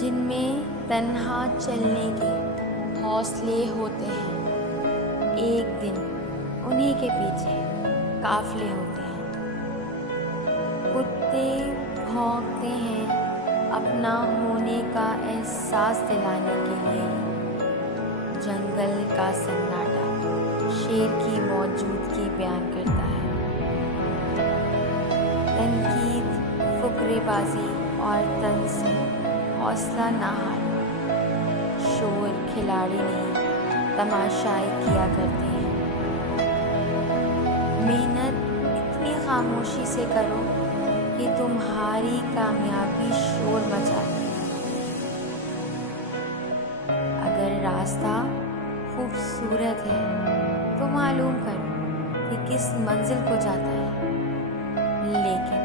जिनमें तन्हा चलने के हौसले होते हैं। एक दिन उन्हीं के पीछे काफले होते हैं। कुत्ते भौंकते हैं अपना होने का एहसास दिलाने के लिए। जंगल का सन्नाटा शेर की मौजूदगी बयान करता है। तनकीद, फुकरेबाजी और तंज से हौसला ना हारो। शोर खिलाड़ी नहीं, तमाशाई किया करते हैं। मेहनत इतनी खामोशी से करो कि तुम्हारी कामयाबी शोर मचा दे। अगर रास्ता खूबसूरत है तो मालूम करो कि किस मंजिल को जाता है। लेकिन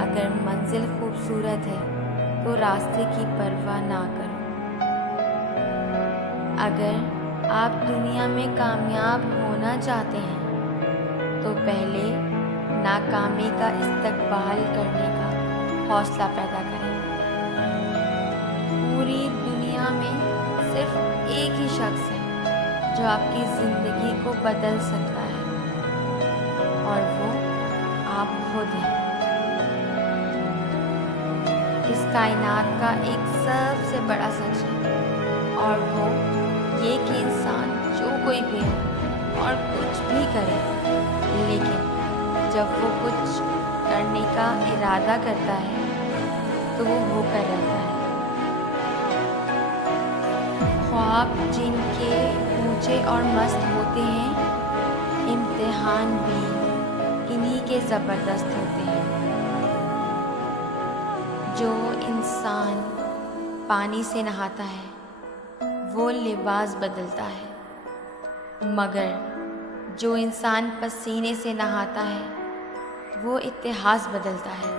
अगर मंजिल खूबसूरत है तो रास्ते की परवाह ना करो। अगर आप दुनिया में कामयाब होना चाहते हैं तो पहले नाकामी का इस्तकबाल करने का हौसला पैदा करें। पूरी दुनिया में सिर्फ एक ही शख्स है जो आपकी ज़िंदगी को बदल सकता है, और वो आप खुद हैं। इस कायनात का एक सबसे बड़ा सच है, और वो ये कि इंसान जो कोई भी हो और कुछ भी करे, लेकिन जब वो कुछ करने का इरादा करता है तो वो होकर रहता है। ख्वाब जिनके ऊंचे और मस्त होते हैं, इम्तिहान भी इन्हीं के ज़बरदस्त होते हैं। जो इंसान पानी से नहाता है वो लिबास बदलता है, मगर जो इंसान पसीने से नहाता है वो इतिहास बदलता है।